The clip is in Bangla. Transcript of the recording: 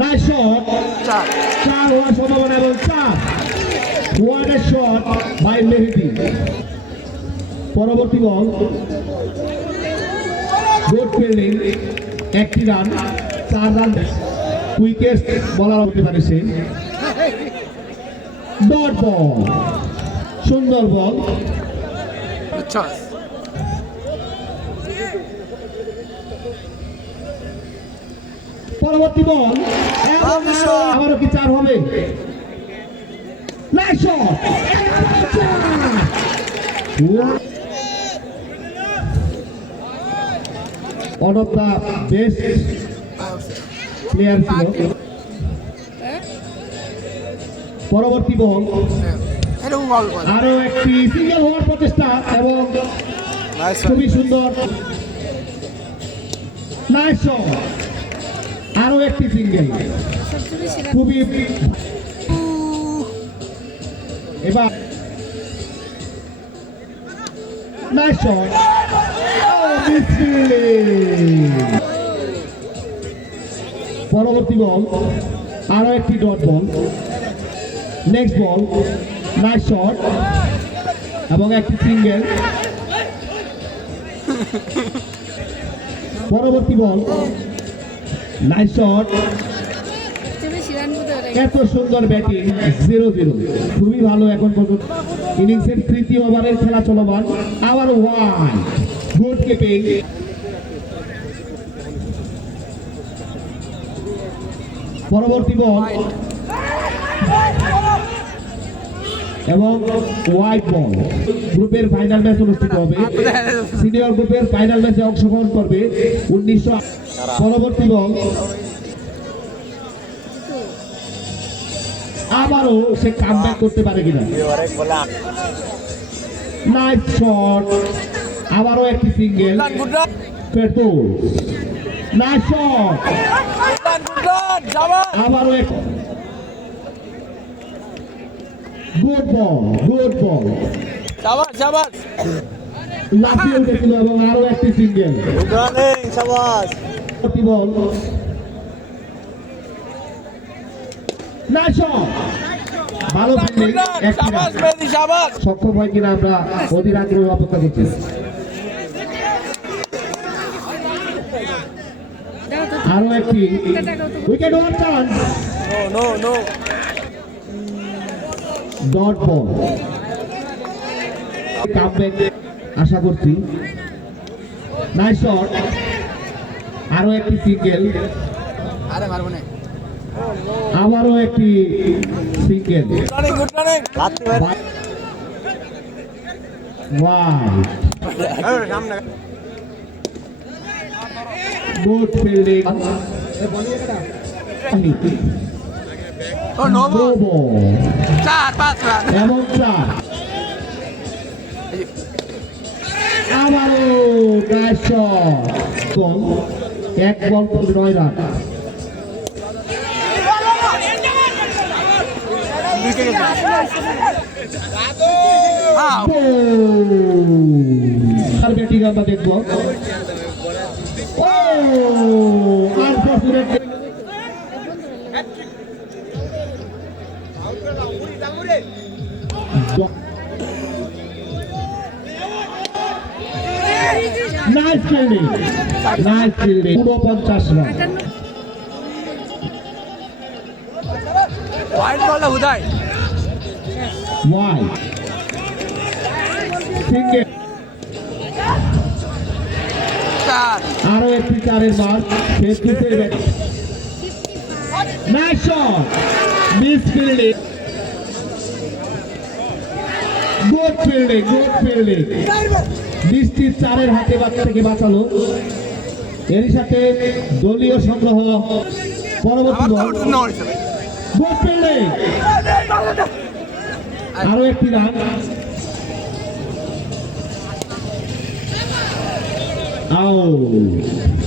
নাইস শট, চার হওয়ার সম্ভাবনা এবং চার। ওয়ানের শট বাই মেহেদী। পরবর্তী বল, গুড ফিল্ডিং, একটি রান, 4 রান। কুইকেস্ট বলার হতে পারে সে। ডট বল, সুন্দর বল। পরবর্তী বল, আবারও কি 4 হবে? Nice shot, one of the best player ছিল। পরবর্তী বল, আরো একটি সিঙ্গেল হওয়ার প্রচেষ্টা এবং খুবই সুন্দর। নাইস শট, আরো একটি সিঙ্গেল, খুবই। এবার নাইস শট, পরবর্তী বল, আরো একটি ডট বল। নেক্সট বল, নাইস শট এবং একটি সিঙ্গেল। পরবর্তী বল, নাইস শট, এত সুন্দর ব্যাটিং। 0-0, খুবই ভালো এখন পর্যন্ত। ইনিংসের তৃতীয় ওভারের খেলা চলমান। আবার ওয়ান, গুড কিপিং। পরবর্তী বল এবং হোয়াইট বল। গ্রুপের ফাইনাল ম্যাচ অনুষ্ঠিত হবে। সিনিয়র গ্রুপের ফাইনাল ম্যাচে অংশগ্রহণ করবে 1900। পরবর্তী বল, আবারও সে কামব্যাক করতে পারে কিনা। নাইস শট, আবারও একটি সিঙ্গেল। নাইস শট, আবারও এক। গুড বল, গুড বল, লাফিয়ে উঠেছিল এবং আরো একটি সিঙ্গেল। বল, নাইস শট, ভালো ফিল্ডিং। সক্ষম হয় কিনা আমরা অধীর আগ্রহে অপেক্ষা করছি। আরো একটি উইকেট হওয়ার চান্স। ডট বল, কামব্যাক আশা করছি। নাইস শট, আরো একটি সিঙ্গেল, আবারও একটি সিঙ্গেল। গুড ফিল্ডিং এবং চার। আবারও নাইস শট, এক বল 9 রান। আর ব্যাটিং আমরা দেখব। Nice fielding, nice fielding. 49 run. White ball হুদাই, হোয়াইট সিঙ্গেল। আরো একটি 4-এর mark. Nice shot, miss fielding. Good fielding, good fielding. বৃষ্টির 4-এর হাতে থেকে বাঁচালো। এরই সাথে দলীয় সংগ্রহ। পরবর্তী বল, গুড ফিল্ডিং, আরো একটি রান। আউট।